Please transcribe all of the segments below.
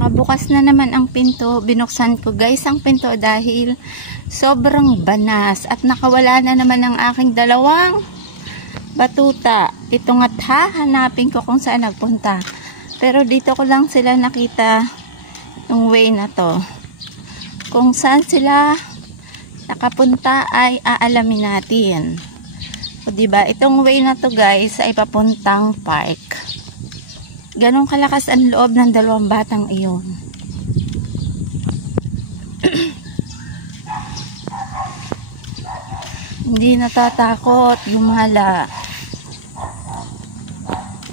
Nakabukas na naman ang pinto. Binuksan ko guys ang pinto dahil sobrang banas. At nakawala na naman ang aking dalawang batuta. Ito nga't hahanapin ko kung saan nagpunta. Pero dito ko lang sila nakita yung way na to. Kung saan sila nakapunta ay aalamin natin. O diba, itong way na to guys ay papuntang park. Ganong kalakas ang loob ng dalawang batang iyon. Hindi natatakot, gumala.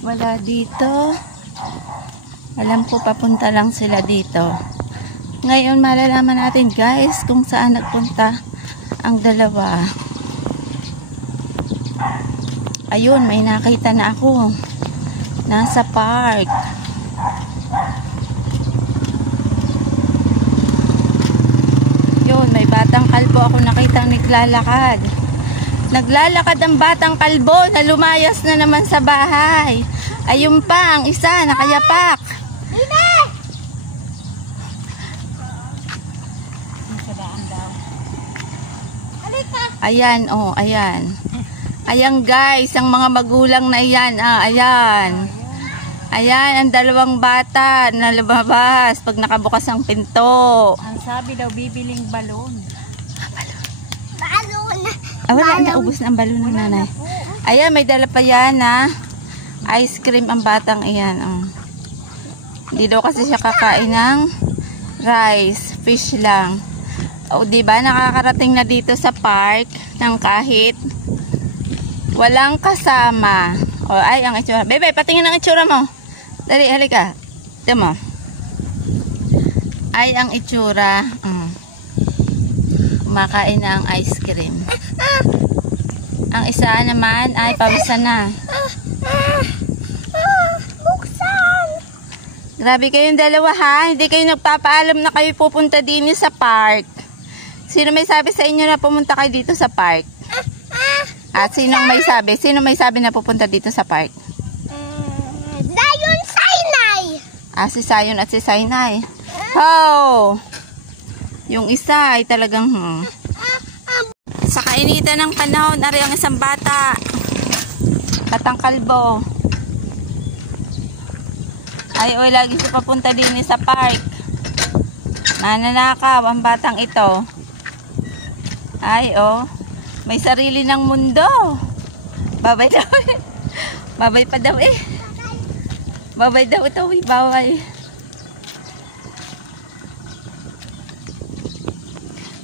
Wala dito. Alam ko papunta lang sila dito. Ngayon malalaman natin guys kung saan nagpunta ang dalawa. Ayun, may nakita na ako. Nasa park. Yun, may batang kalbo ako nakitang naglalakad. Naglalakad ang batang kalbo na lumayas na naman sa bahay. Ayun pa, ang isa nakayapak. Ayan, oh, ayan. Ayan guys, ang mga magulang na iyan, ayan. Ayan, ang dalawang bata na lumabas pag nakabukas ang pinto. Ang sabi daw, bibiling balon. Balon! Wala na, ubos na ang balon ng nanay. Ayan, may dala pa yan na ice cream ang batang iyan. Hindi daw kasi siya kakain ng rice, fish lang. O, diba, nakakarating na dito sa park ng kahit walang kasama. O, ay, ang itsura. Bebe, patingin ang itsura mo. Dali, halika. Ito mo. Ay, ang itsura. Kumakain na ang ice cream. Ang isa naman ay pabisa na. Buksan! Grabe kayong dalawa ha. Hindi kayo nagpapaalam na kayo pupunta din sa park. Sino may sabi sa inyo na pumunta kayo dito sa park? At sinong may sabi? Sino may sabi na pupunta dito sa park? Sayon Sainay! Si Sayon at si Sainay. Oh! Yung isa ay talagang sa kainitan ng panahon, ari ang isang bata. Batang kalbo. Ay, oy, lagi siya papunta din sa park. Nananakaw ang batang ito. Ay, oh. May sarili ng mundo. Babay daw eh. Babay pa daw eh. Babay daw ito eh. Babay.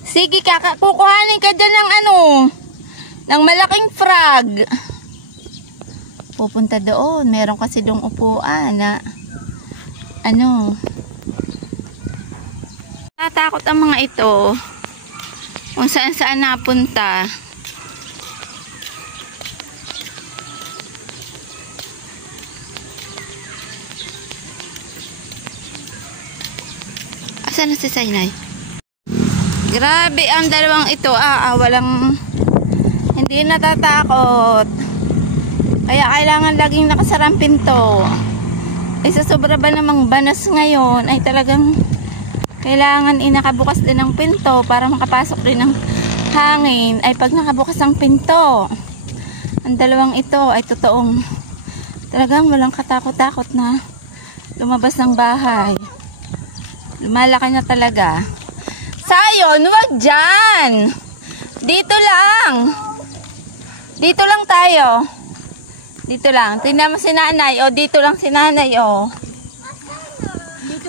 Sige, kukuhanin ka dyan ng ano. Ng malaking frog. Pupunta doon. Meron kasi doong upuan na ano. Natakot ang mga ito. Kung saan saan napunta. Asan na si Sainay? Grabe ang dalawang ito. Walang hindi natatakot. Kaya kailangan laging nakasarang pinto. Ay sa sobra ba namang banas ngayon ay talagang kailangan inakabukas din ang pinto para makapasok din ng hangin. Ay pag nakabukas ang pinto, ang dalawang ito ay totoong talagang walang katakot-takot na lumabas ng bahay. Lumalaki na talaga. Sayon, wag dyan! Dito lang! Dito lang tayo. Dito lang. Tingnan mo si nanay. O, dito lang si nanay, o.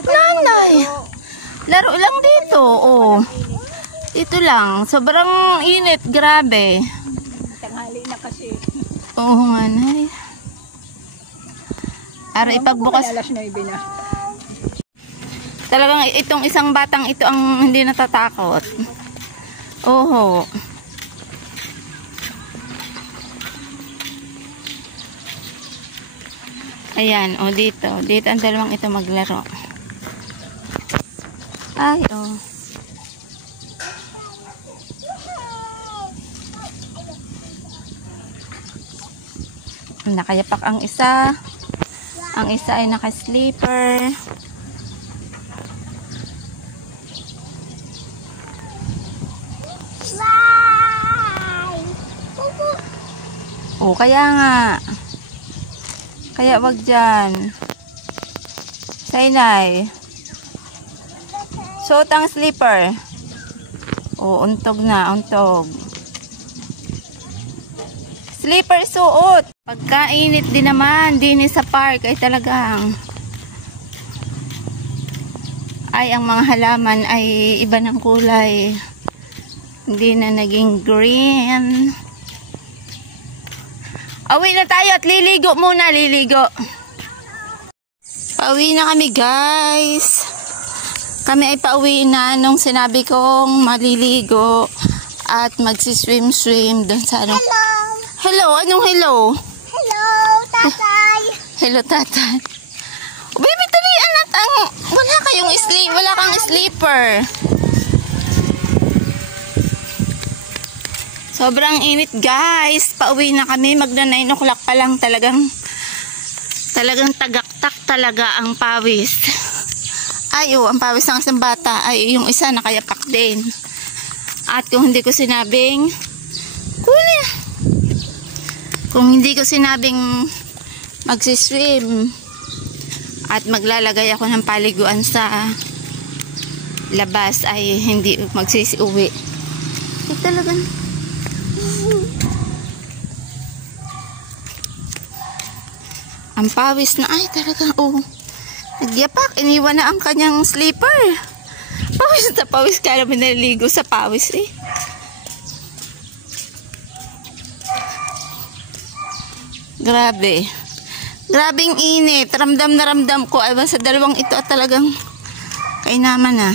Nanay! Laro lang dito, oh. Dito lang. Sobrang init, grabe. Tanghali na kasi. Oo nga, nay. Ara, ipagbukas. Alas 9 na. Talagang itong isang batang ito ang hindi natatakot. Oho. Ayan, o dito. Dito ang dalawang ito maglaro. Ay, oh. Nakayapak ang isa. Ang isa ay naka-sleeper. kaya nga. Kaya wag dyan. Sainay. Suot ang slipper. Oh, untog na, untog. Slipper suot. Pagkainit din naman, din sa park ay talagang ang mga halaman ay iba ng kulay. Hindi na naging green. Awi na tayo at liligo muna, liligo. Pauwi na kami, guys. Kami ay pauwi na nung sinabi kong maliligo at magsiswim-swim doon sa ano. Hello! Hello? Anong hello? Hello, tatay! Hello, tatay. Baby, talian at wala kang sleeper. Sobrang init, guys. Pauwi na kami. Magna 9 o'clock pa lang. Talagang tagaktak talaga ang pawis. Ang pawis ng isang bata. Yung isa nakayapak din. At kung hindi ko sinabing magsiswim at maglalagay ako ng paliguan sa labas ay hindi magsisiuwi. Talagang ang pawis na talagang nagyapak, iniwan na ang kanyang slipper. Pawis na pawis, kaya namin naliligo sa pawis Grabing init. Ramdam na ramdam ko. Sa dalawang ito at talagang kainaman na.